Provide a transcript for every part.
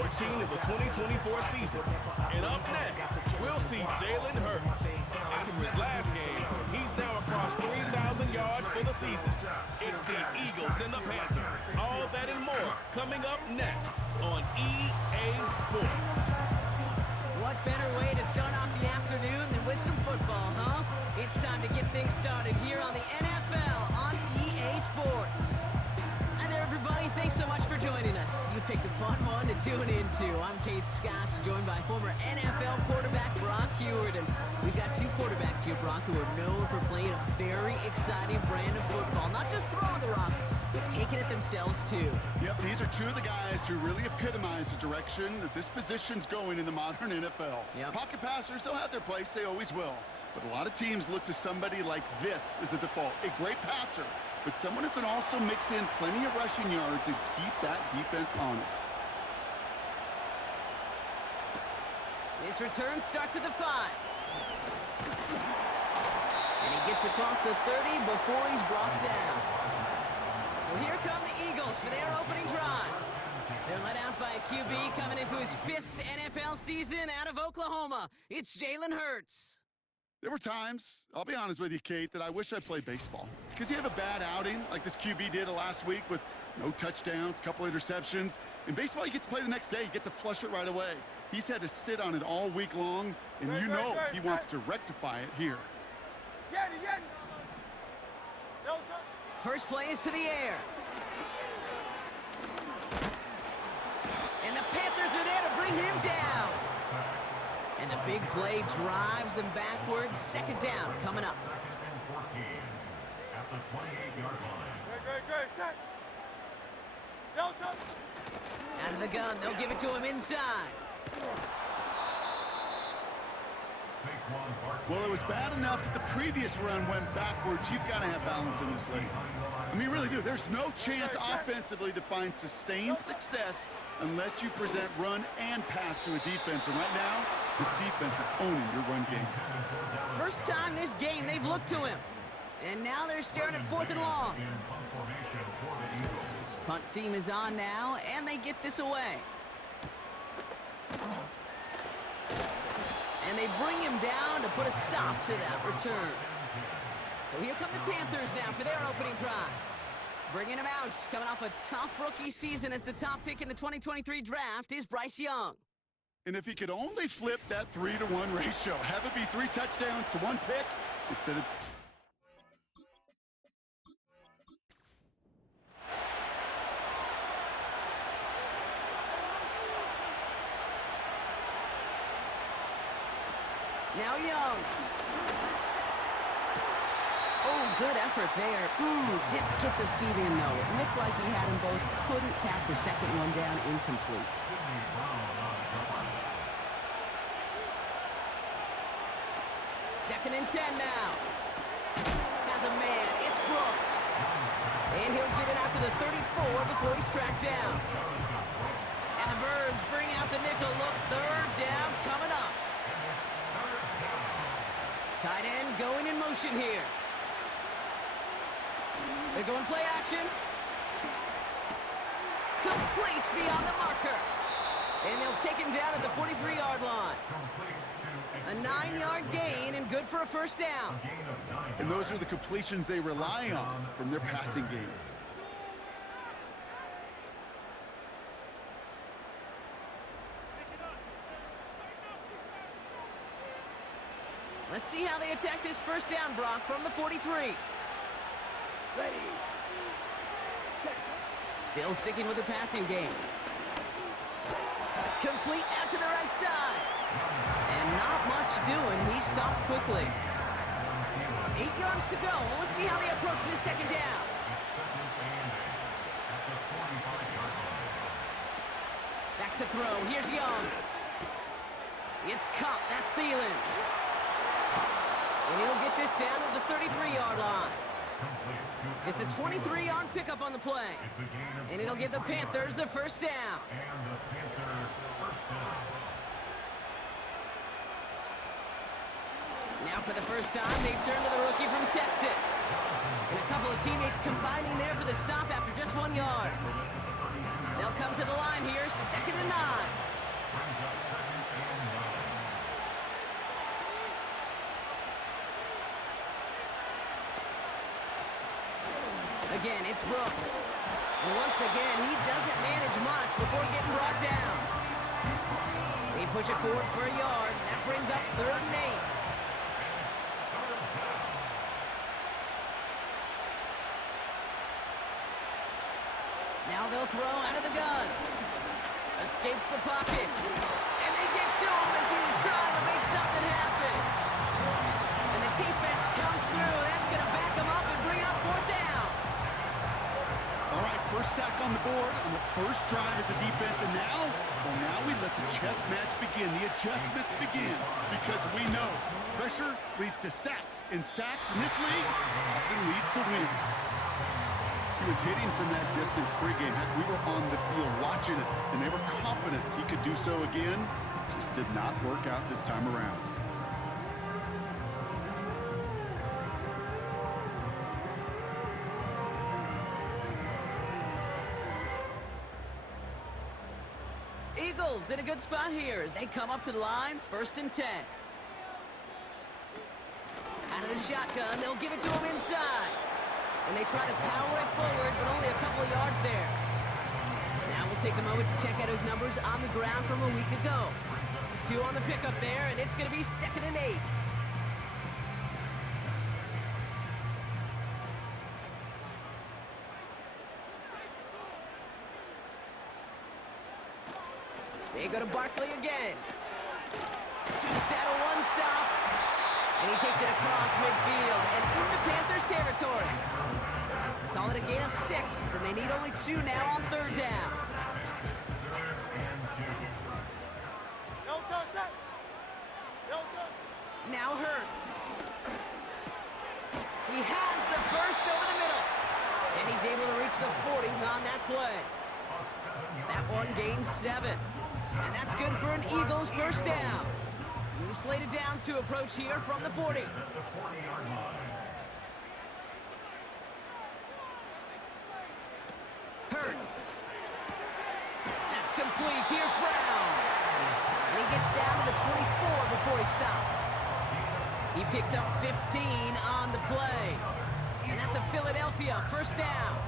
14 of the 2024 season. And up next, we'll see Jalen Hurts. After his last game, he's now across 3,000 yards for the season. It's the Eagles and the Panthers. All that and more coming up next on EA Sports. What better way to start off the afternoon than with some football, huh? It's time to get things started here on the NFL on EA Sports. Hi there, everybody. Thanks so much for joining us. You picked a fun one to tune into. I'm Kate Scott, joined by former NFL quarterback Brock Hewitt. And we've got two quarterbacks here, Brock, who are known for playing a very exciting brand of football. Not just throwing the rock, but taking it themselves, too. Yep, these are two of the guys who really epitomize the direction that this position's going in the modern NFL. Yep. Pocket passers, they'll have their place. They always will. But a lot of teams look to somebody like this as a default. A great passer, but someone who can also mix in plenty of rushing yards and keep that defense honest. This return starts at the 5. And he gets across the 30 before he's brought down. So here come the Eagles for their opening drive. They're led out by a QB coming into his 5th NFL season out of Oklahoma. It's Jalen Hurts. There were times, I'll be honest with you, Kate, that I wish I played baseball. Because you have a bad outing, like this QB did last week with no touchdowns, a couple interceptions. In baseball, you get to play the next day. You get to flush it right away. He's had to sit on it all week long, and you know he wants to rectify it here. First play is to the air. And the Panthers are there to bring him down. And the big play drives them backwards. Second down coming up. At the 28-yard line. Good. Out of the gun, they'll give it to him inside. Well, it was bad enough that the previous run went backwards. You've got to have balance in this league. I mean, you really do. There's no chance offensively to find sustained success unless you present run and pass to a defense. And right now, this defense is owning your run game. First time this game, they've looked to him. And now they're staring at 4th and long. Punt team is on now, and they get this away. And they bring him down to put a stop to that return. So here come the Panthers now for their opening drive. Bringing him out, coming off a tough rookie season as the top pick in the 2023 draft is Bryce Young. And if he could only flip that 3-to-1 ratio, have it be 3 touchdowns to 1 pick instead of... Now Young. Oh, good effort there. Didn't get the feet in, though. It looked like he had them both. Couldn't tap the second one down. Incomplete. Second and 10 now. Has a man. It's Brooks. And he'll get it out to the 34 before he's tracked down. And the Birds bring out the nickel look. Third down coming up. Tight end going in motion here. They're going play action. Complete beyond the marker. And they'll take him down at the 43-yard line. A 9-yard gain and good for a first down. And those are the completions they rely on from their passing game. Let's see how they attack this first down, Brock, from the 43. Still sticking with the passing game. Complete out to the right side. And not much doing. He stopped quickly. 8 yards to go. Well, let's see how they approach this second down. Back to throw. Here's Young. It's caught. That's Thielen. And he'll get this down to the 33-yard line. It's a 23-yard pickup on the play. And it'll give the Panthers a first down. Now for the first time, they turn to the rookie from Texas. And a couple of teammates combining there for the stop after just 1 yard. They'll come to the line here, 2nd and 9. Brings up 2nd and 9. Again, it's Brooks. And once again, he doesn't manage much before getting brought down. They push it forward for a yard. That brings up 3rd and 8. Now they'll throw out of the gun. Escapes the pocket. And they get to him as he was trying to make something happen. And the defense comes through. That's going to back him up and bring up 4th down. All right, first sack on the board on the first drive as a defense. And now, well, now we let the chess match begin. The adjustments begin because we know pressure leads to sacks. And sacks in this league often leads to wins. He was hitting from that distance pregame. Heck, we were on the field watching it, and they were confident he could do so again. Just did not work out this time around. Eagles in a good spot here as they come up to the line, 1st and 10. Out of the shotgun, they'll give it to him inside. And they try to power it forward, but only a couple of yards there. Now we'll take a moment to check out his numbers on the ground from a week ago. 2 on the pickup there, and it's going to be 2nd and 8. They go to Barkley again. Takes out a one-stop. And he takes it across midfield and into Panthers territory. Call it a gain of 6, and they need only 2 now on 3rd down. Now Hurts. He has the first over the middle. And he's able to reach the 40 on that play. That one gains 7. And that's good for an Eagles first down. New slated downs to approach here from the 40. Hurts. That's complete. Here's Brown. And he gets down to the 24 before he stopped. He picks up 15 on the play. And that's a Philadelphia first down.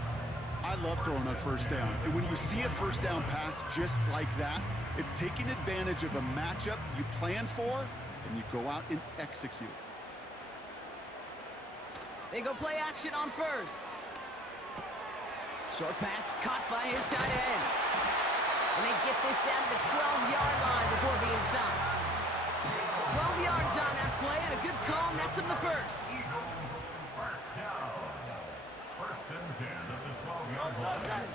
I love throwing on first down. And when you see a first down pass just like that, it's taking advantage of a matchup you plan for, and you go out and execute. They go play action on first. Short pass caught by his tight end. And they get this down to the 12-yard line before being stopped. 12 yards on that play, and a good call nets him the first. First and 10 at the 12-yard line.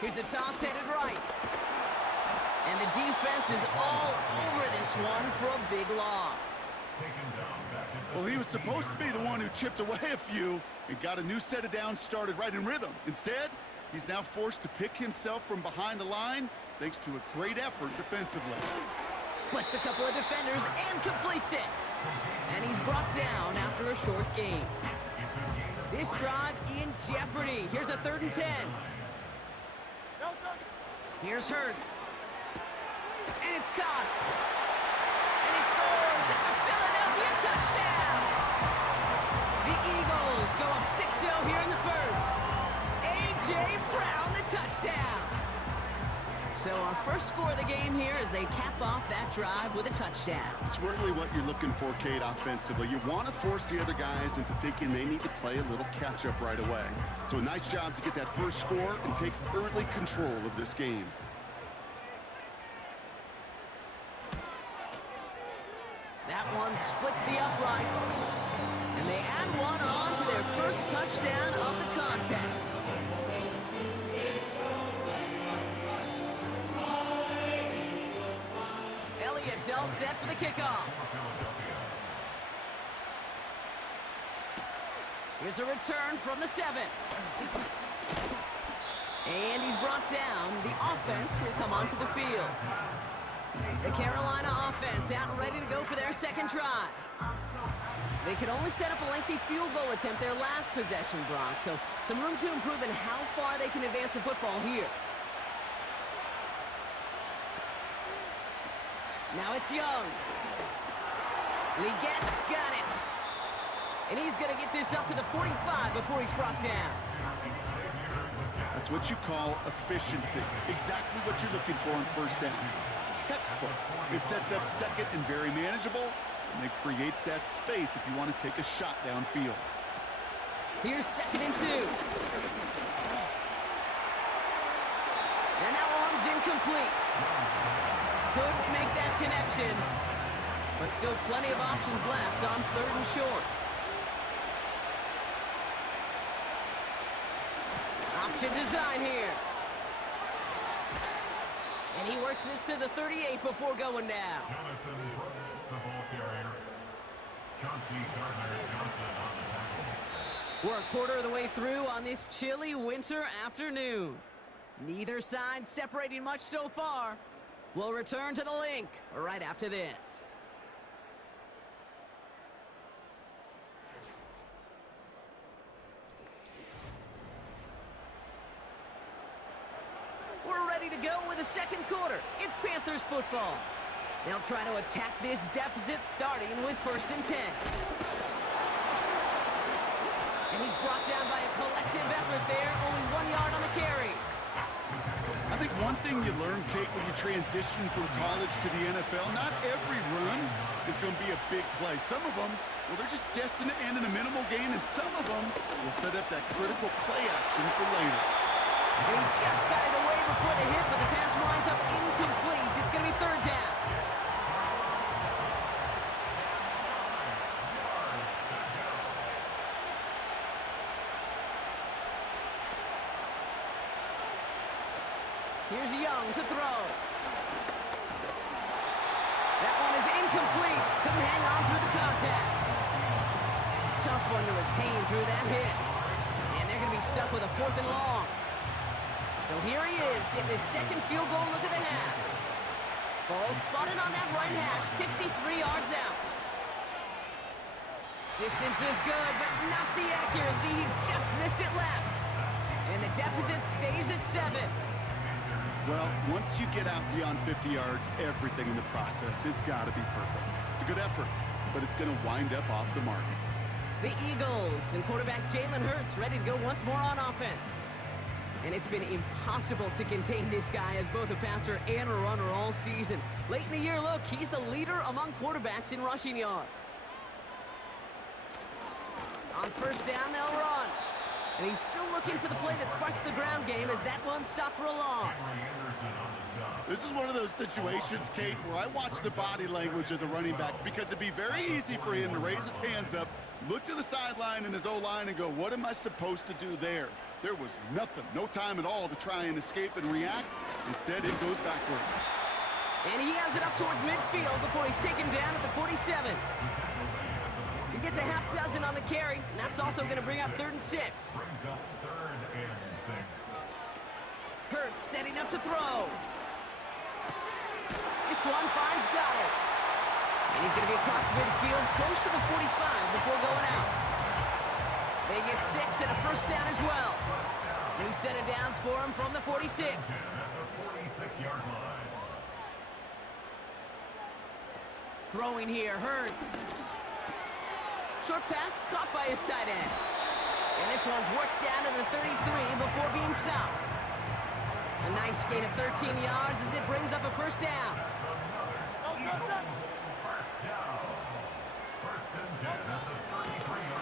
Here's a toss headed right. And the defense is all over this one for a big loss. Well, he was supposed to be the one who chipped away a few and got a new set of downs started right in rhythm. Instead, he's now forced to pick himself from behind the line thanks to a great effort defensively. Splits a couple of defenders and completes it. And he's brought down after a short gain. This drive in jeopardy. Here's a 3rd and 10. Here's Hurts. And it's caught. And he scores. It's a Philadelphia touchdown. The Eagles go up 6-0 here in the first. A.J. Brown, the touchdown. So our first score of the game here as they cap off that drive with a touchdown. It's really what you're looking for, Kate, offensively. You want to force the other guys into thinking they need to play a little catch-up right away. So a nice job to get that first score and take early control of this game. That one splits the uprights. And they add one on to their first touchdown of the contest. Elliott's all set for the kickoff. Here's a return from the 7. And he's brought down. The offense will come onto the field. The Carolina offense out and ready to go for their second drive. They could only set up a lengthy field goal attempt their last possession, Brock. So some room to improve in how far they can advance the football here. Now it's Young. Legette's got it. And he's going to get this up to the 45 before he's brought down. That's what you call efficiency. Exactly what you're looking for on first down. Textbook. It sets up second and very manageable, and it creates that space if you want to take a shot downfield. Here's 2nd and 2. And that one's incomplete. Couldn't make that connection. But still plenty of options left on 3rd and short. Option design here. And he works this to the 38 before going down. Jonathan Brooks, the ball carrier. Chauncey Gardner-Johnson on the tackle. We're a quarter of the way through on this chilly winter afternoon. Neither side separating much so far. We'll return to the link right after this. We're ready to go with the 2nd quarter. It's Panthers football. They'll try to attack this deficit starting with 1st and 10. And he's brought down by a collective effort there, only 1 yard on the carry. I think one thing you learn, Kate, when you transition from college to the NFL, not every run is going to be a big play. Some of them, well, they're just destined to end in a minimal gain, and some of them will set up that critical play action for later. And he just got it away before the hit, but the pass winds up incomplete. It's going to be 3rd down. Here's Young to throw. That one is incomplete. Couldn't hang on through the contact. Tough one to retain through that hit. And they're going to be stuck with a 4th and long. So here he is, getting his 2nd field goal look at the half. Ball spotted on that right hash, 53 yards out. Distance is good, but not the accuracy. He just missed it left. And the deficit stays at 7. Well, once you get out beyond 50 yards, everything in the process has got to be perfect. It's a good effort, but it's going to wind up off the mark. The Eagles and quarterback Jalen Hurts ready to go once more on offense. And it's been impossible to contain this guy as both a passer and a runner all season. Late in the year, look, he's the leader among quarterbacks in rushing yards. On 1st down, they'll run. And he's still looking for the play that sparks the ground game as that one stopped for a loss. This is one of those situations, Kate, where I watch the body language of the running back because it'd be very easy for him to raise his hands up, look to the sideline in his O-line and go, what am I supposed to do there? There was nothing, no time at all to try and escape and react. Instead, it goes backwards. And he has it up towards midfield before he's taken down at the 47. He gets a half dozen on the carry, and that's also going to bring up 3rd and 6. Hurts setting up to throw. This one finds Goddard. And he's going to be across midfield, close to the 45 before going out. They get 6 and a 1st down as well. New set of downs for him from the 46. Throwing here, Hurts. Short pass caught by his tight end. And this one's worked down to the 33 before being stopped. A nice gain of 13 yards as it brings up a 1st down.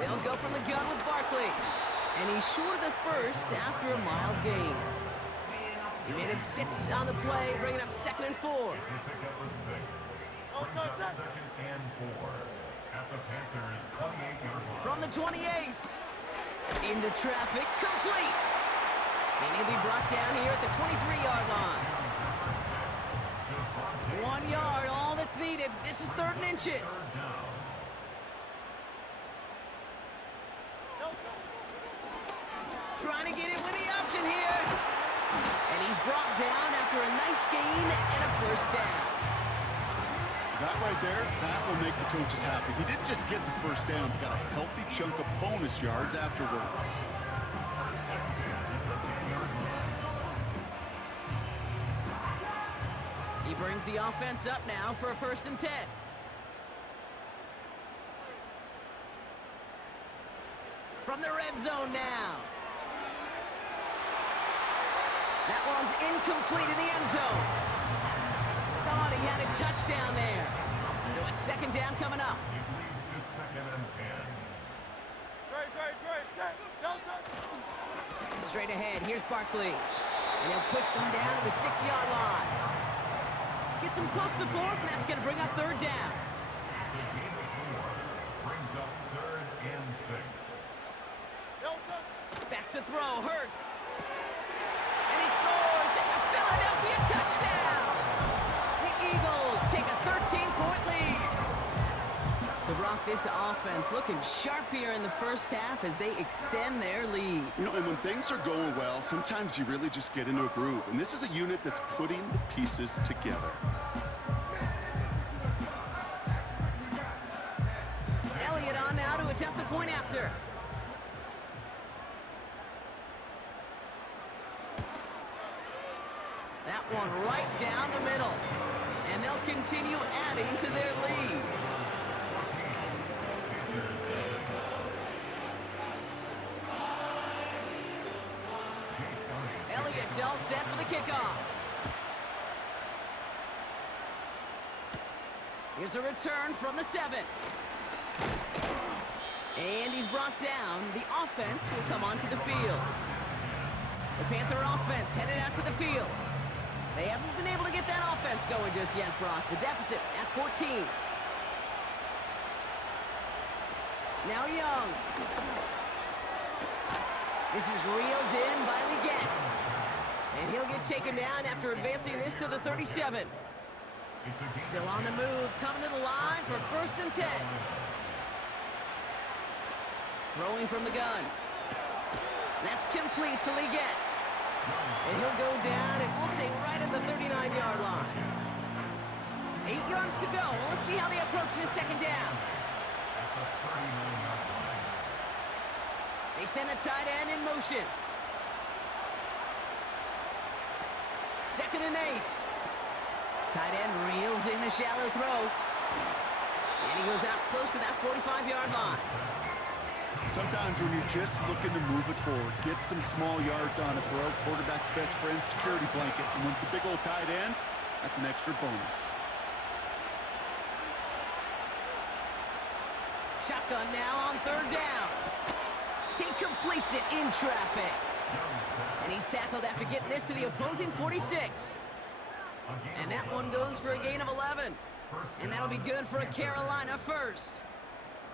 They'll go from the gun with Barkley. And he's short of the 1st after a mild gain. He made him 6 on the play, bringing up 2nd and 4. From the 28. Into traffic, complete. And he'll be brought down here at the 23-yard line. 1 yard, all that's needed. This is 3rd and inches. Trying to get it with the option here. And he's brought down after a nice gain and a 1st down. That right there, that will make the coaches happy. He didn't just get the 1st down, but got a healthy chunk of bonus yards afterwards. He brings the offense up now for a 1st and 10. From the red zone now. That one's incomplete in the end zone. Thought he had a touchdown there. So it's 2nd down coming up. It leads to 2nd and 10. Straight ahead, here's Barkley. And he'll push them down to the 6-yard line. Gets them close to 4, and that's going to bring up 3rd down. So gain of 4 brings up 3rd and 6. Back to throw, Hurts. And he scores. It's a Philadelphia touchdown. The Eagles take a 13-point lead. So, Brock, this offense looking sharp here in the 1st half as they extend their lead. You know, and when things are going well, sometimes you really just get into a groove. And this is a unit that's putting the pieces together. Elliott on now to attempt the point after. That one right down the middle. And they'll continue adding to their lead. Elliott's all set for the kickoff. Here's a return from the 7. And he's brought down. The offense will come onto the field. The Panther offense headed out to the field. They haven't been able to get that offense going just yet, Brock. The deficit at 14. Now Young. This is reeled in by Leggett. And he'll get taken down after advancing this to the 37. Still on the move, coming to the line for 1st and 10. Throwing from the gun. That's complete to Leggett. And he'll go down, and we'll say right at the 39-yard line. 8 yards to go. Well, let's see how they approach this 2nd down. They send a tight end in motion. 2nd and 8. Tight end reels in the shallow throw. And he goes out close to that 45-yard line. Sometimes when you're just looking to move it forward, get some small yards on a throw, quarterback's best friend, security blanket. And when it's a big old tight end, that's an extra bonus. Shotgun now on 3rd down. He completes it in traffic. And he's tackled after getting this to the opposing 46. And that one goes for a gain of 11. And that'll be good for a Carolina 1st.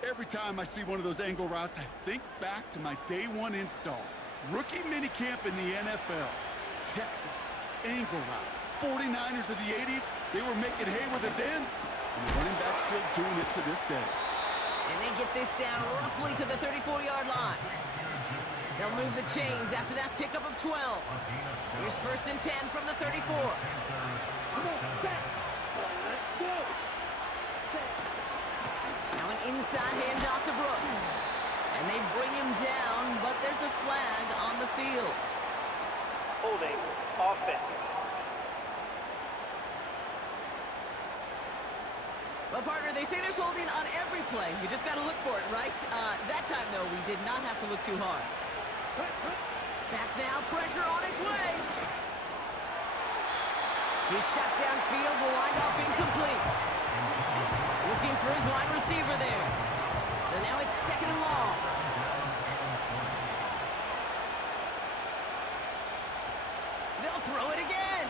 Every time I see one of those angle routes, I think back to my day 1 install. Rookie minicamp in the NFL. Texas, angle route. 49ers of the 80s, they were making hay with it then. And the running back's still doing it to this day. And they get this down roughly to the 34-yard line. They'll move the chains after that pickup of 12. Here's 1st and 10 from the 34. Now an inside handoff to Brooks. And they bring him down, but there's a flag on the field. Holding offense. Well, partner, they say there's holding on every play. You just got to look for it, right? That time, though, we did not have to look too hard. Back now, pressure on its way. His shot downfield will wind up incomplete. Looking for his wide receiver there. So now it's 2nd and long. They'll throw it again.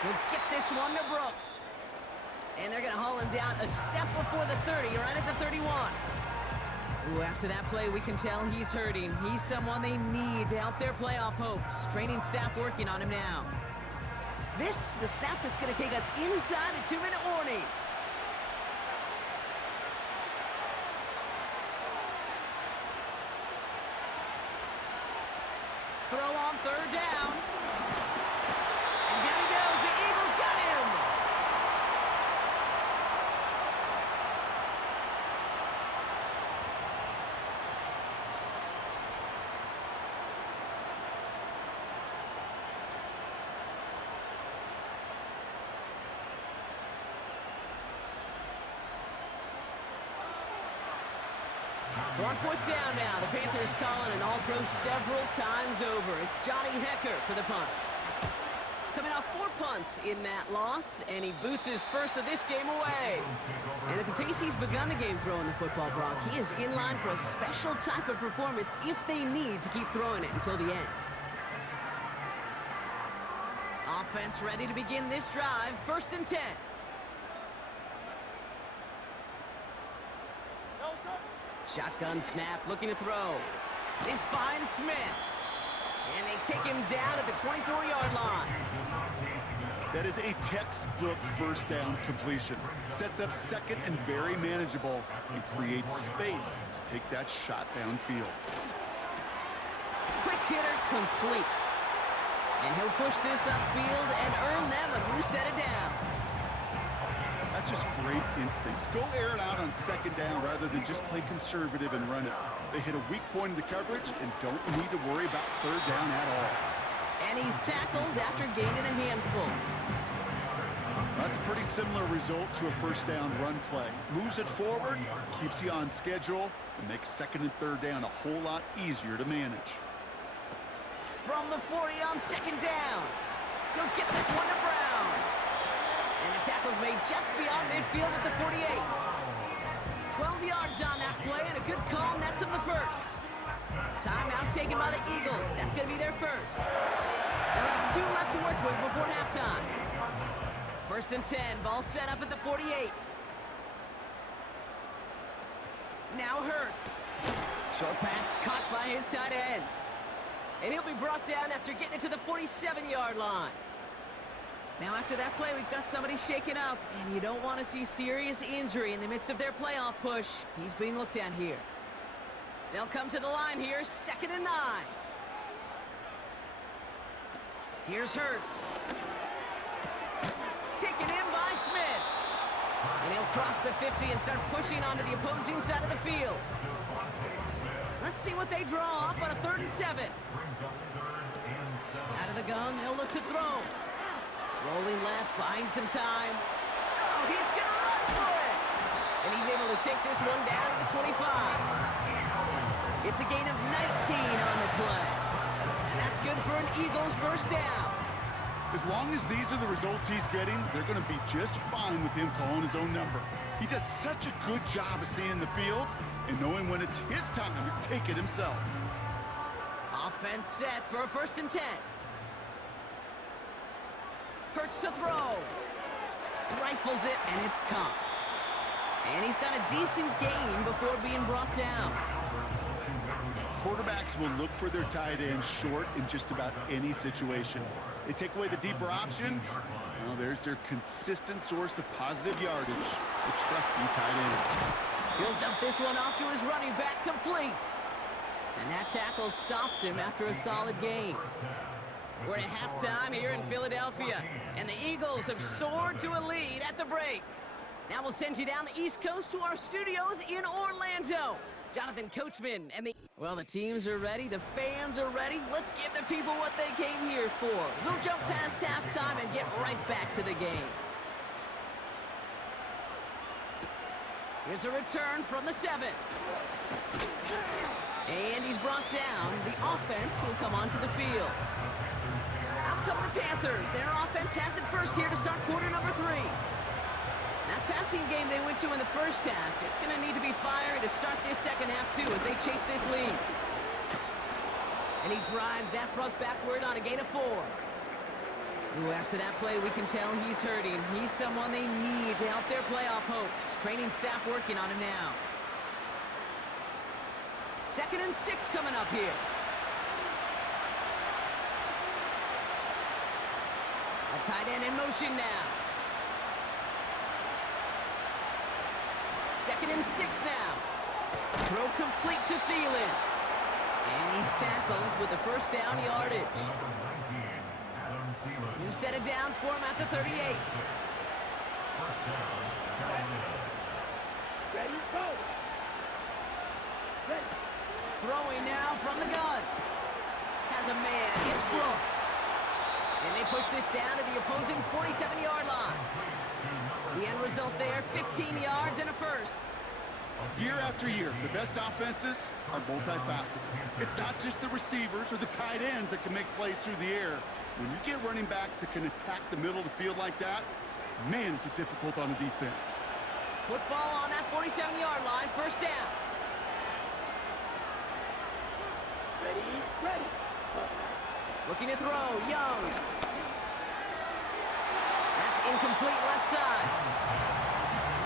He'll get this one to Brooks. And they're going to haul him down a step before the 30, right at the 31. Ooh, after that play, we can tell he's hurting. He's someone they need to help their playoff hopes. Training staff working on him now. This, the snap that's going to take us inside the 2-minute warning. Throw on 3rd down. And down he goes. The Eagles got him. So on fourth down now, the Panthers calling an all-pro several times over. It's Johnny Hecker for the punt. Coming off 4 punts in that loss, and he boots his first of this game away. And at the pace he's begun the game throwing the football, Brock, he is in line for a special type of performance if they need to keep throwing it until the end. Offense ready to begin this drive, 1st and 10. Shotgun snap, looking to throw. This finds Smith. And they take him down at the 24-yard line. That is a textbook first down completion. Sets up second and very manageable and creates space to take that shot downfield. Quick hitter complete. And he'll push this upfield and earn them a new set of downs. That's just great instincts. Go air it out on 2nd down rather than just play conservative and run it. They hit a weak point in the coverage and don't need to worry about 3rd down at all. And he's tackled after gaining a handful. That's a pretty similar result to a 1st down run play. Moves it forward, keeps you on schedule, and makes 2nd and 3rd down a whole lot easier to manage. From the 40 on 2nd down. He'll get this one to Brown. And the tackle's made just beyond midfield at the 48. 12 yards on that play, and a good call nets him the first. Timeout taken by the Eagles. That's going to be their first. They'll have 2 left to work with before halftime. 1st and 10, ball set up at the 48. Now Hurts. Short pass caught by his tight end. And he'll be brought down after getting it to the 47-yard line. Now after that play, we've got somebody shaken up, and you don't want to see serious injury in the midst of their playoff push. He's being looked at here. They'll come to the line here, 2nd and 9. Here's Hurts. Taken in by Smith. And he'll cross the 50 and start pushing onto the opposing side of the field. Let's see what they draw up on a 3rd and 7. Out of the gun, they'll look to throw. Rolling left, buying some time. Oh, he's going to run for it. And he's able to take this one down to the 25. It's a gain of 19 on the play. And that's good for an Eagles 1st down. As long as these are the results he's getting, they're going to be just fine with him calling his own number. He does such a good job of seeing the field and knowing when it's his time to take it himself. Offense set for a 1st and 10. Hurts to throw. Rifles it, and it's caught. And he's got a decent gain before being brought down. Quarterbacks will look for their tight end short in just about any situation. They take away the deeper options. Well, there's their consistent source of positive yardage, the trusty tight end. He'll dump this one off to his running back, complete. And that tackle stops him after a solid gain. We're at halftime here in Philadelphia, and the Eagles have soared to a lead at the break. Now we'll send you down the East Coast to our studios in Orlando. Jonathan Coachman and the... Well, the teams are ready, the fans are ready. Let's give the people what they came here for. We'll jump past halftime and get right back to the game. Here's a return from the 7. And he's brought down. The offense will come onto the field. Out come the Panthers. Their offense has it first here to start quarter number 3. That passing game they went to in the first half, it's going to need to be fiery to start this second half, too, as they chase this lead. And he drives that front backward on a gain of 4. Ooh, after that play, we can tell he's hurting. He's someone they need to help their playoff hopes. Training staff working on him now. 2nd and 6 coming up here. A tight end in motion now. 2nd and 6 now. Throw complete to Thielen. And he's tackled with the 1st down yardage. New set of downs for him at the 38. Ready, go. Ready. Throwing now from the gun. Has a man. It's Brooks. And they push this down to the opposing 47-yard line. The end result there, 15 yards and a first. Year after year, the best offenses are multifaceted. It's not just the receivers or the tight ends that can make plays through the air. When you get running backs that can attack the middle of the field like that, man, is it difficult on the defense. Football on that 47-yard line, first down. Ready. Looking to throw, Young. That's incomplete left side.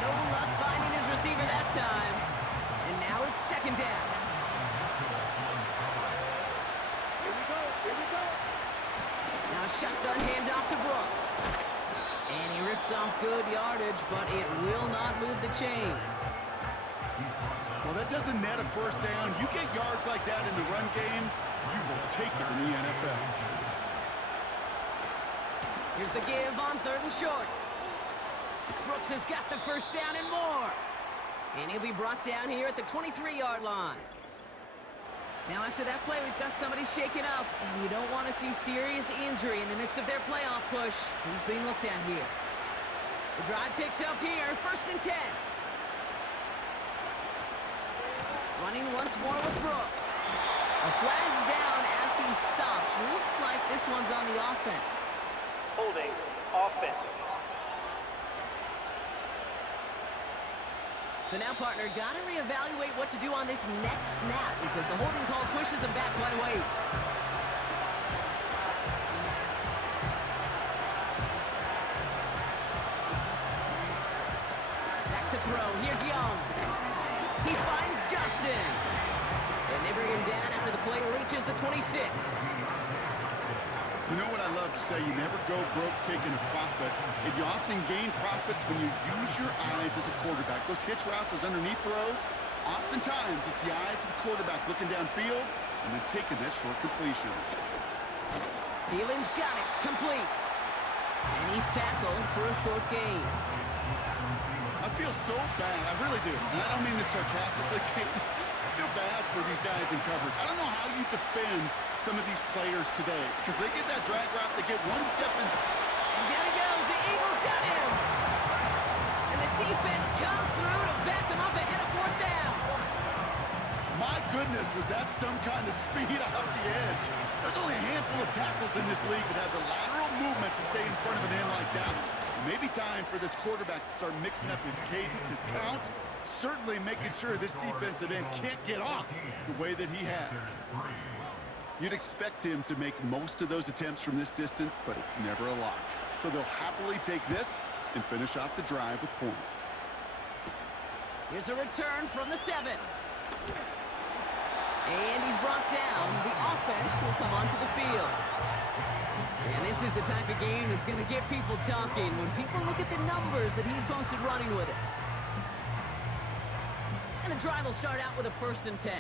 No luck finding his receiver that time. And now it's second down. Here we go. Now a shotgun handoff to Brooks. And he rips off good yardage, but it will not move the chains. Well, that doesn't net a first down. You get yards like that in the run game, you will take it in the NFL. Here's the give on 3rd and short. Brooks has got the first down and more. And he'll be brought down here at the 23-yard line. Now after that play, we've got somebody shaken up, and you don't want to see serious injury in the midst of their playoff push. He's being looked at here. The drive picks up here, 1st and 10. Running once more with Brooks. A flag's down as he stops. Looks like this one's on the offense. Holding. Offense. So now, partner, got to reevaluate what to do on this next snap because the holding call pushes him back quite a ways. Back to throw. Here's Young. He finds Johnson. And they bring him down after the play reaches the 26. You know what I love to say? You never go broke taking a profit, and you often gain profits when you use your eyes as a quarterback. Those hitch routes, those underneath throws, oftentimes it's the eyes of the quarterback looking downfield and then taking that short completion. Thielen's got it. Complete. And he's tackled for a short gain. I feel so bad. I really do. And I don't mean this sarcastically, Kate. I feel bad for these guys in coverage. I don't know how you defend some of these players today because they get that drag route, they get one step in. And down he goes. The Eagles got him. And the defense comes through to back them up ahead of 4th down. My goodness, was that some kind of speed off the edge? There's only a handful of tackles in this league that have the lateral movement to stay in front of an end like that. Maybe time for this quarterback to start mixing up his cadence, his count, certainly making sure this defensive end can't get off the way that he has. You'd expect him to make most of those attempts from this distance, but it's never a lock. So they'll happily take this and finish off the drive with points. Here's a return from the 7. And he's brought down. The offense will come onto the field. And this is the type of game that's going to get people talking when people look at the numbers that he's posted running with it. And the drive will start out with a 1st and 10.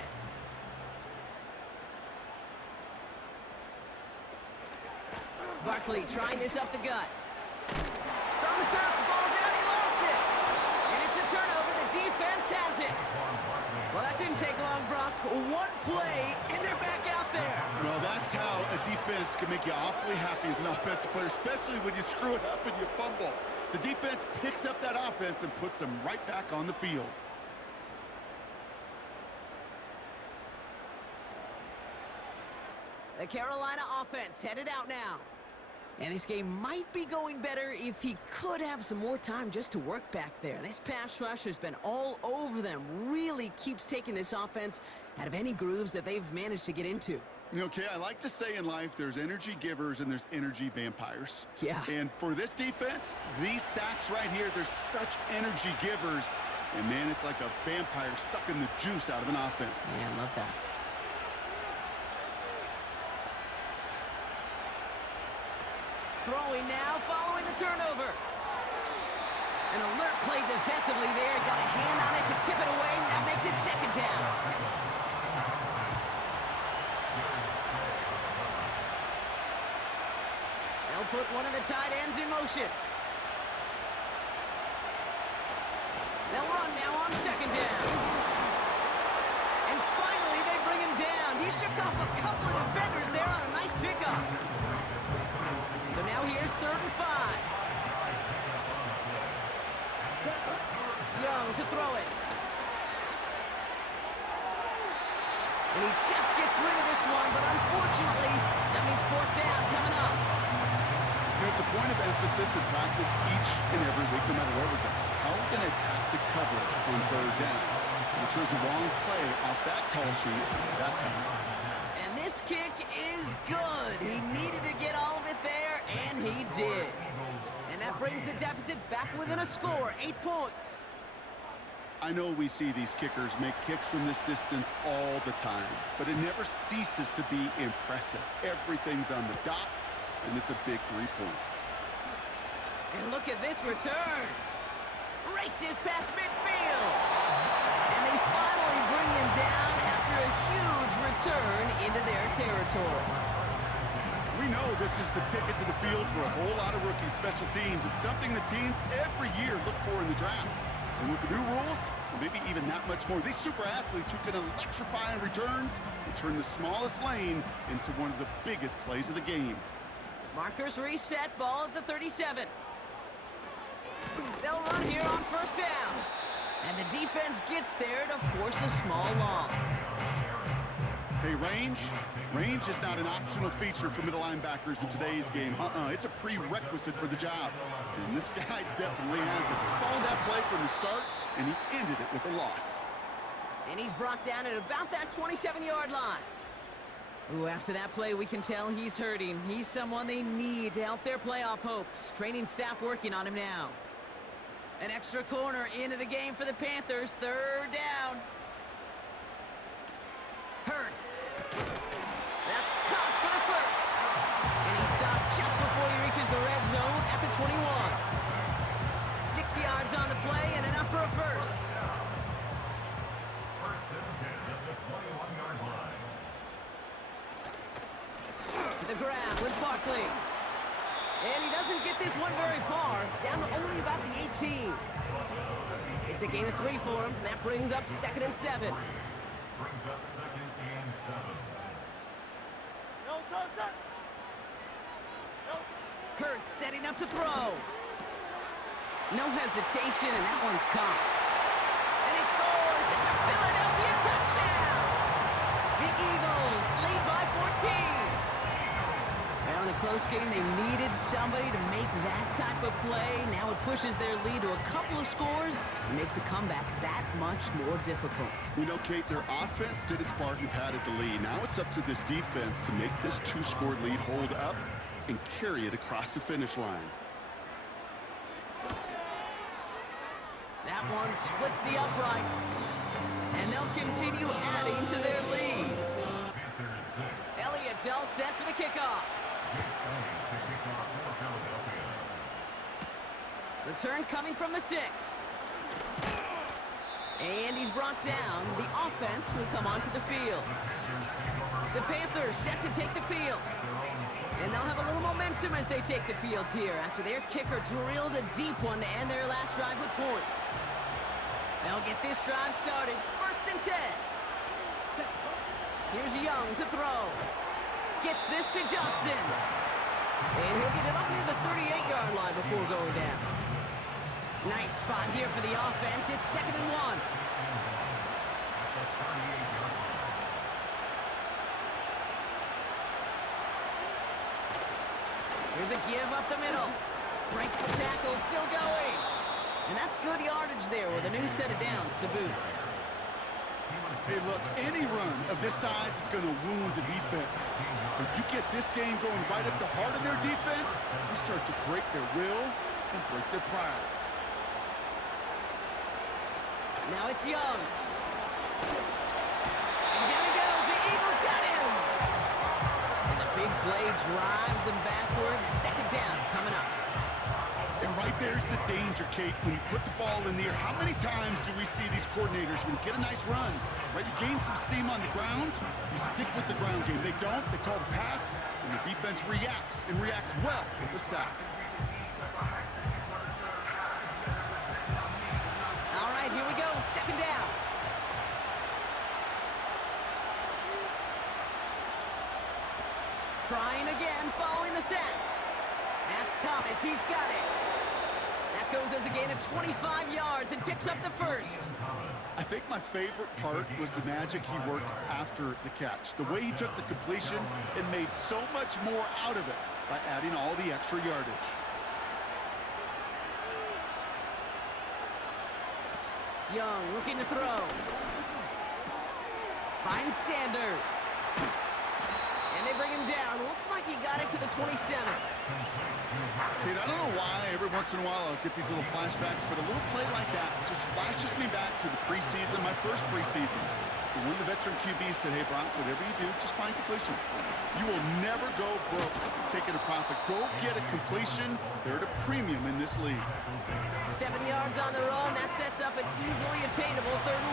Barkley trying this up the gut. It's on the turf. The ball's out. He lost it. And it's a turnover. The defense has it. Well, that didn't take long, Brock. One play, and they're back out there. Well, that's how a defense can make you awfully happy as an offensive player, especially when you screw it up and you fumble. The defense picks up that offense and puts them right back on the field. The Carolina offense headed out now. And this game might be going better if he could have some more time just to work back there. This pass rush has been all over them. Really keeps taking this offense out of any grooves that they've managed to get into. Okay, I like to say in life there's energy givers and there's energy vampires. Yeah. And for this defense, these sacks right here, there's such energy givers. And man, it's like a vampire sucking the juice out of an offense. Yeah, I love that. Throwing now, following the turnover. An alert play defensively there. Got a hand on it to tip it away. That makes it 2nd down. They'll put one of the tight ends in motion. They'll run now on 2nd down. And finally, they bring him down. He shook off a couple of defenders there on a nice pickup. So now here's 3rd and 5. Young to throw it. And he just gets rid of this one, but unfortunately, that means fourth down coming up. You know, it's a point of emphasis in practice each and every week, no matter where we go. How are we going to attack the coverage on third down? And it chose the wrong play off that call sheet that time. And this kick is good. He needed to get all of it there, and he did. And that brings the deficit back within a score, 8 points. I know we see these kickers make kicks from this distance all the time, but it never ceases to be impressive. Everything's on the dot, and it's a big 3 points. And look at this return. Races past midfield. And they finally bring him down after a huge return into their territory. We know this is the ticket to the field for a whole lot of rookie special teams. It's something the teams every year look for in the draft. And with the new rules, maybe even that much more, these super athletes who can electrify in returns and turn the smallest lane into one of the biggest plays of the game. Markers reset, ball at the 37. They'll run here on first down. And the defense gets there to force a small loss. Hey, range is not an optional feature for middle linebackers in today's game. It's a prerequisite for the job. And this guy definitely has it. Followed that play from the start, and he ended it with a loss. And he's brought down at about that 27-yard line. Ooh, after that play, we can tell he's hurting. He's someone they need to help their playoff hopes. Training staff working on him now. An extra corner into the game for the Panthers. Third down. Hurts. That's caught for the first. And he stopped just before he reaches the red zone at the 21. 6 yards on the play and enough for a first. First and 10 at the 21-yard line. To the ground with Barkley. And he doesn't get this one very far, down to only about the 18. It's a gain of 3 for him. That brings up 2nd and 7. Brings up 2nd and 7. Hurts setting up to throw. No hesitation, and that one's caught. And he scores! It's a Philadelphia touchdown! The Eagles lead by 14. Well, in a close game, they needed somebody to make that type of play. Now it pushes their lead to a couple of scores and makes a comeback that much more difficult. You know, Kate, their offense did its part and padded the lead. Now it's up to this defense to make this 2-score lead hold up and carry it across the finish line. That one splits the uprights. And they'll continue adding to their lead. Elliott's all set for the kickoff. Return coming from the 6. And he's brought down. The offense will come onto the field. The Panthers set to take the field. And they'll have a little momentum as they take the field here after their kicker drilled a deep one to end their last drive with points. They'll get this drive started. 1st and 10. Here's Young to throw. Gets this to Johnson. And he'll get it up near the 38-yard line before going down. Nice spot here for the offense. It's 2nd and 1. Here's a give up the middle. Breaks the tackle, still going. And that's good yardage there with a new set of downs to boot. Hey, look, any run of this size is going to wound the defense. But you get this game going right at the heart of their defense, you start to break their will and break their pride. Now it's Young. And down he goes. The Eagles got him. And the big play drives them backwards. 2nd down coming up. And right there's the danger, Kate, when you put the ball in the air. How many times do we see these coordinators, when you get a nice run, right, you gain some steam on the ground, you stick with the ground game. They don't, they call the pass, and the defense reacts, and reacts well with the sack. All right, here we go. 2nd down. Trying again, following the sack. That's Thomas. He's got it. That goes does a gain of 25 yards and picks up the first. I think my favorite part was the magic he worked after the catch. The way he took the completion and made so much more out of it by adding all the extra yardage. Young looking to throw. Finds Sanders. And they bring him down. Looks like he got it to the 27. Kate, I don't know why every once in a while I'll get these little flashbacks, but a little play like that just flashes me back to the preseason, my first preseason. And one of the veteran QBs said, hey, Brock, whatever you do, just find completions. You will never go broke taking a profit. Go get a completion. They're at a premium in this league. 7 yards on the run. That sets up an easily attainable 3rd and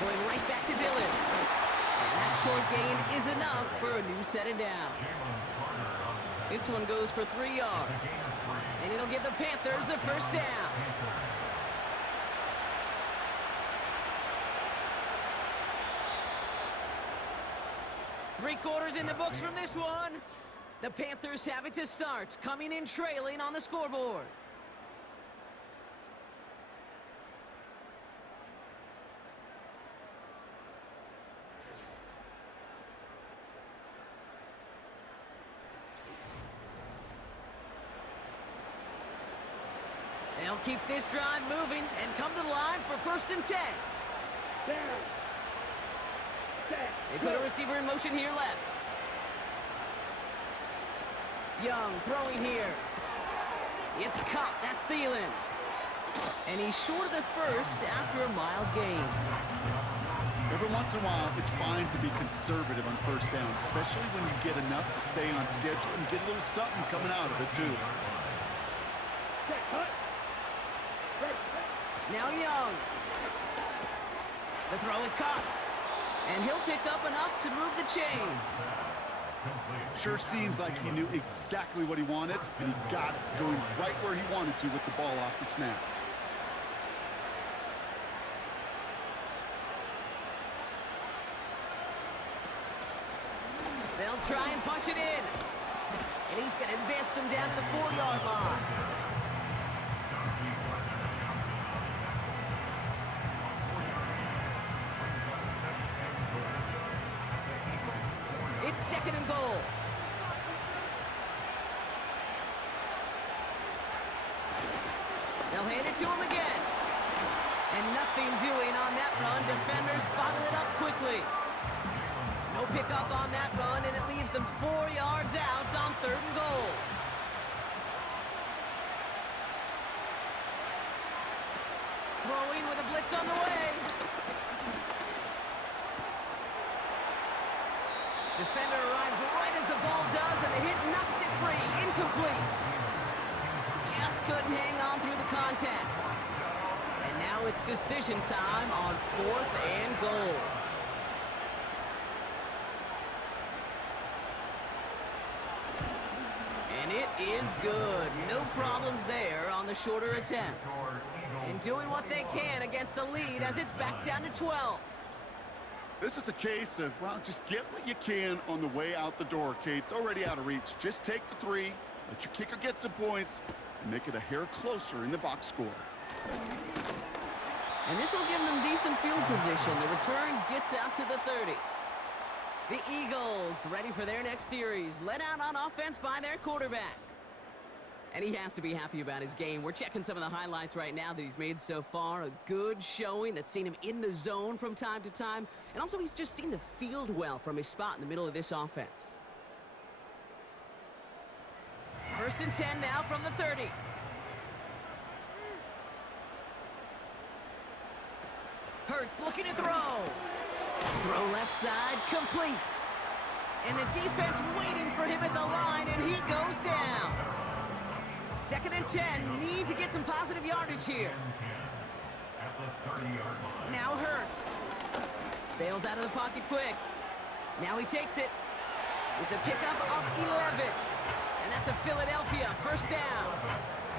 1. Going right back to Dillon. And that short gain is enough for a new set of downs. This one goes for 3 yards. And it'll give the Panthers a first down. Three quarters in the books from this one. The Panthers have it to start, coming in trailing on the scoreboard. They'll keep this drive moving and come to the line for 1st and 10. Down. Set. They put a receiver in motion here left. Young throwing here. It's caught. That's Thielen. And he's short of the first after a mild gain. Every once in a while, it's fine to be conservative on 1st down, especially when you get enough to stay on schedule and get a little something coming out of it, too. Set. Cut. Now Young. The throw is caught. And he'll pick up enough to move the chains. Sure seems like he knew exactly what he wanted, and he got it going right where he wanted to with the ball off the snap. They'll try and punch it in. And he's going to advance them down to the 4-yard line. It's 2nd and goal. They'll hand it to him again. And nothing doing on that run. Defenders bottle it up quickly. No pickup on that run, and it leaves them 4 yards out on 3rd and goal. Throwing with a blitz on the way. Defender arrives right as the ball does, and the hit knocks it free. Incomplete. Just couldn't hang on through the contact. And now it's decision time on 4th and goal. And it is good. No problems there on the shorter attempt. And doing what they can against the lead as it's back down to 12. This is a case of, well, just get what you can on the way out the door, Kate. It's already out of reach. Just take the 3, let your kicker get some points, and make it a hair closer in the box score. And this will give them decent field position. The return gets out to the 30. The Eagles ready for their next series, led out on offense by their quarterback. And he has to be happy about his game. We're checking some of the highlights right now that he's made so far. A good showing that's seen him in the zone from time to time. And also he's just seen the field well from his spot in the middle of this offense. 1st and 10 now from the 30. Hurts looking to throw. Throw left side, complete. And the defense waiting for him at the line, and he goes down. 2nd and 10, need to get some positive yardage here. Now Hurts. Bails out of the pocket quick. Now he takes it. It's a pickup of 11. And that's a Philadelphia 1st down.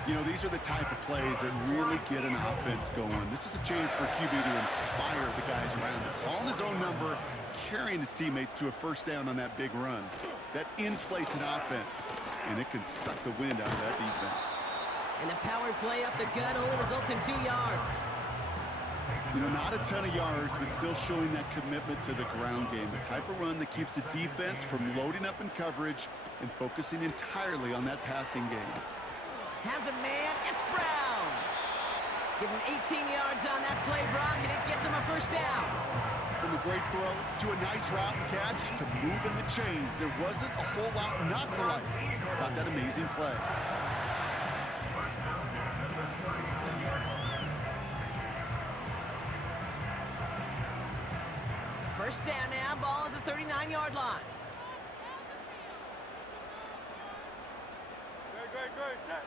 You know, these are the type of plays that really get an offense going. This is a chance for QB to inspire the guys around him. Calling his own number, carrying his teammates to a first down on that big run. That inflates an offense, and it can suck the wind out of that defense. And the power play up the gut only results in 2 yards. You know, not a ton of yards, but still showing that commitment to the ground game. The type of run that keeps the defense from loading up in coverage and focusing entirely on that passing game. Has a man, it's Brown. Give him 18 yards on that play, Brock, and it gets him a first down. From a great throw to a nice route and catch to moving the chains, there wasn't a whole lot not to like about that amazing play. First down now, ball at the 39-yard line. Good, set.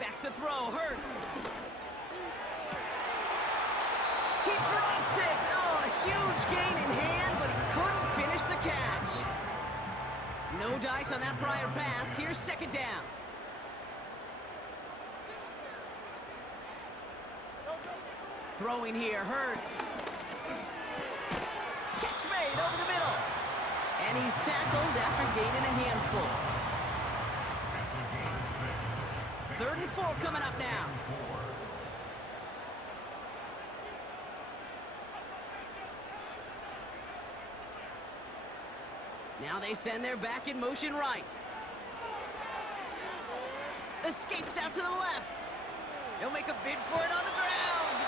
Back to throw, Hurts. He drops it. Oh, a huge gain in hand, but he couldn't finish the catch. No dice on that prior pass. Here's second down. Throwing here, Hurts. Catch made over the middle. And he's tackled after gaining a handful. 3rd and 4 coming up now. Now they send their back in motion right. Escapes out to the left. He'll make a bid for it on the ground.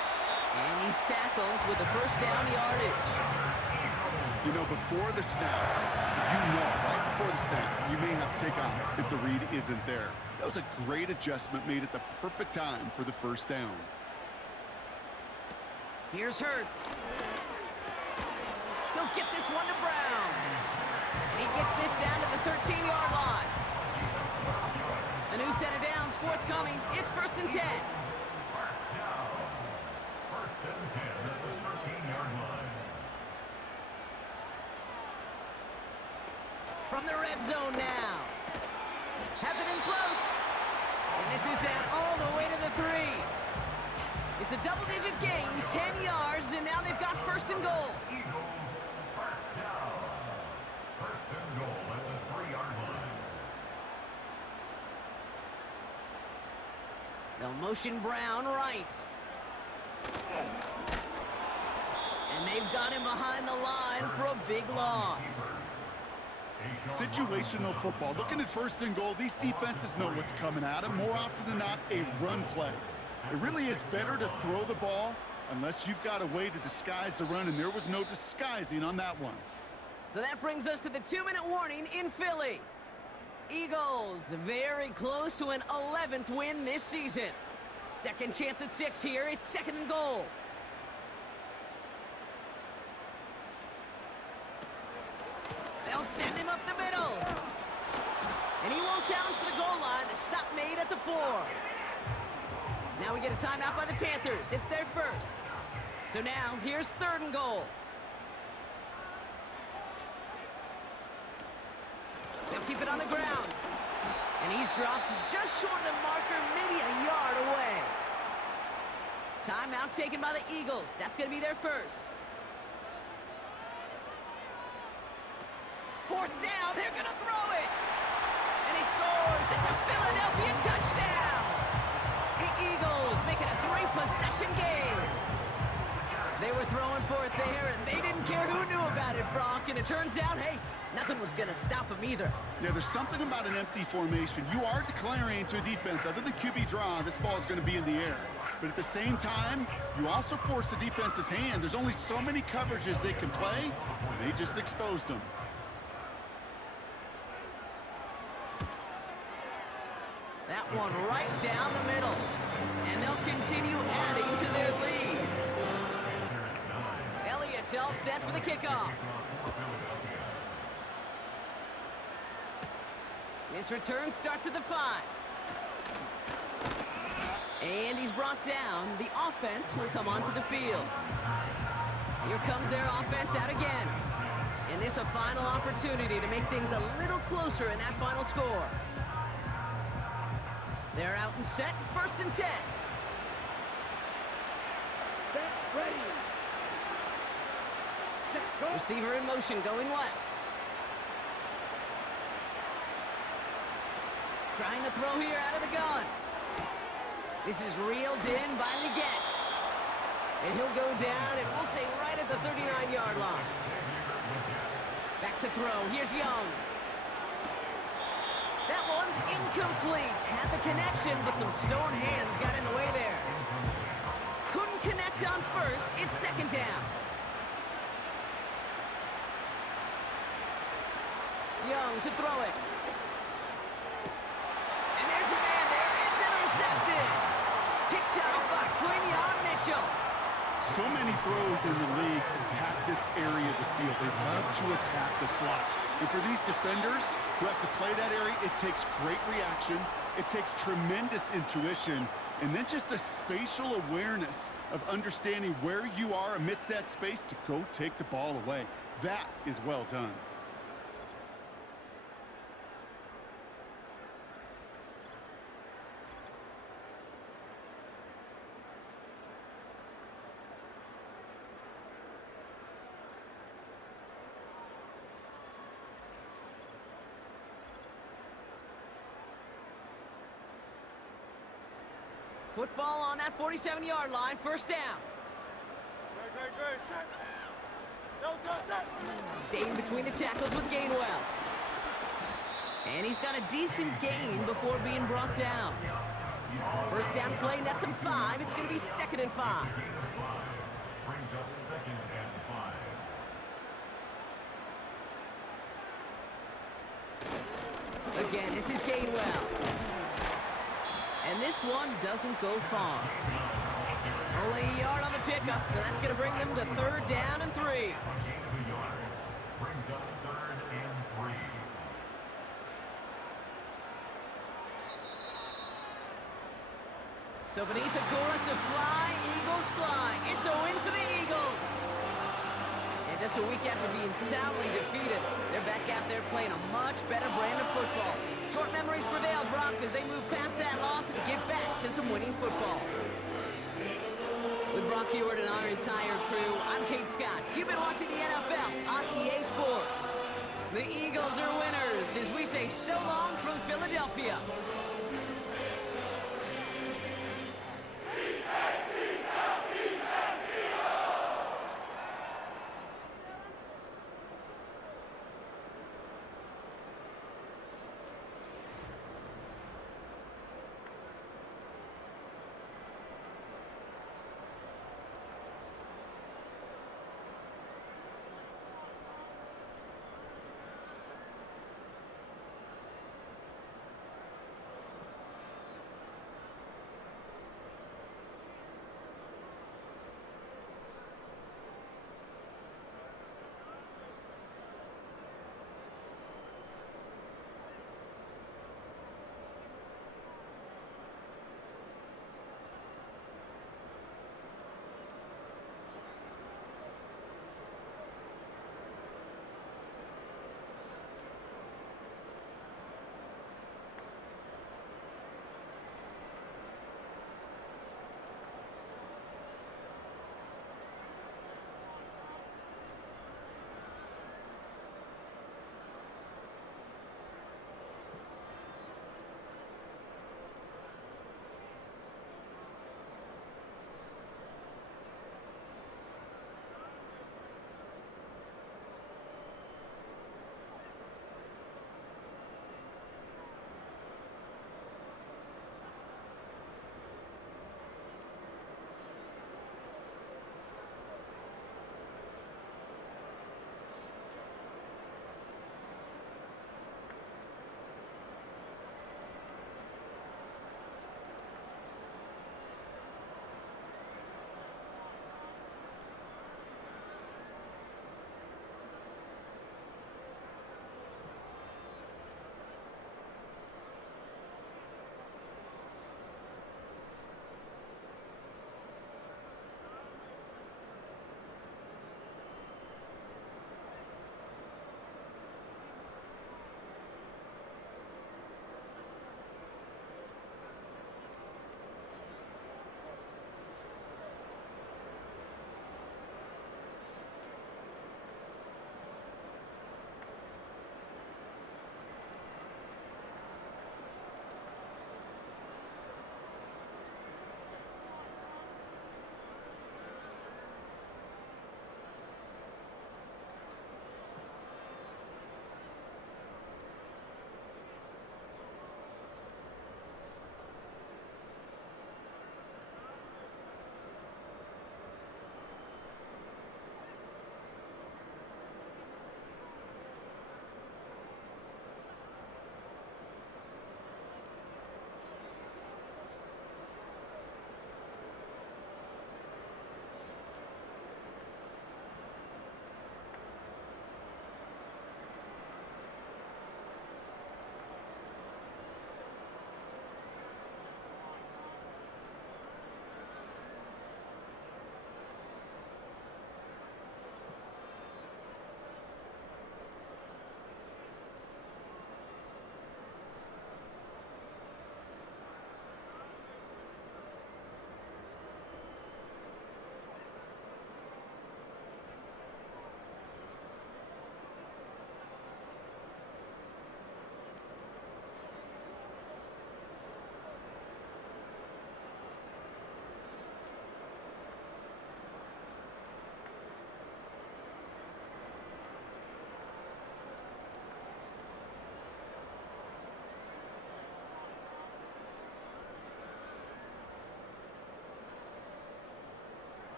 And he's tackled with the first down yardage. You know, before the snap, right before the snap, you may have to take off if the read isn't there. That was a great adjustment made at the perfect time for the first down. Here's Hurts. He'll get this one to Brown. And he gets this down to the 13-yard line. A new set of downs forthcoming. It's 1st and 10. First and 10 at the 13-yard line. From the red zone now. Has it in close. And this is down all the way to the 3. It's a double-digit gain, 10 yards, and now they've got 1st and goal. Eagles, first down. First and goal at the 3-yard line. They'll motion Brown right. And they've got him behind the line for a big loss. Situational football. Looking at 1st and goal, these defenses know what's coming at them. More often than not, a run play. It really is better to throw the ball unless you've got a way to disguise the run, and there was no disguising on that one. So that brings us to the 2-minute warning in Philly. Eagles very close to an 11th win this season. Second chance at 6 here. It's 2nd and goal. They'll send him up the middle. And he won't challenge for the goal line. The stop made at the 4. Now we get a timeout by the Panthers. It's their first. So now, here's 3rd and goal. They'll keep it on the ground. And he's dropped just short of the marker, maybe a yard away. Timeout taken by the Eagles. That's going to be their first. 4th down, they're going to throw it. And he scores. It's a Philadelphia touchdown. The Eagles make it a 3-possession game. They were throwing for it there, and they didn't care who knew about it, Brock. And it turns out, hey, nothing was going to stop them either. Yeah, there's something about an empty formation. You are declaring to a defense, other than QB draw, this ball is going to be in the air. But at the same time, you also force the defense's hand. There's only so many coverages they can play, and they just exposed them. That one right down the middle. And they'll continue adding to their lead. Elliott's all set for the kickoff. His return starts at the 5. And he's brought down. The offense will come onto the field. Here comes their offense out again. And this a final opportunity to make things a little closer in that final score. They're out and set, 1st and 10. Set, ready. Set, go. Receiver in motion, going left. Trying to throw here out of the gun. This is reeled in by Leggett. And he'll go down, and we'll say right at the 39-yard line. Back to throw. Here's Young. That one's incomplete. Had the connection, but some stone hands got in the way there. Couldn't connect on 1st. It's 2nd down. Young to throw it. And there's a man there. It's intercepted. Picked off by Quinion Mitchell. So many throws in the league attack this area of the field. They love to attack the slot. And for these defenders who have to play that area, it takes great reaction. It takes tremendous intuition. And then just a spatial awareness of understanding where you are amidst that space to go take the ball away. That is well done. Football on that 47-yard line, 1st down. Staying between the tackles with Gainwell. And he's got a decent gain before being brought down. 1st down play, nets him 5. It's going to be 2nd and 5. Brings up 2nd and 5. Again, this is Gainwell. And this one doesn't go far. Only a yard on the pickup, so that's going to bring them to 3rd down and 3. Brings up 3rd and 3. So beneath the chorus of Fly, Eagles Fly, it's a win for the Eagles. And just a week after being soundly defeated, they're back out there playing a much better brand of football. Short memories prevail, Brock, as they move past that loss and get back to some winning football. With Brock Heward and our entire crew, I'm Kate Scott. You've been watching the NFL on EA Sports. The Eagles are winners as we say so long from Philadelphia.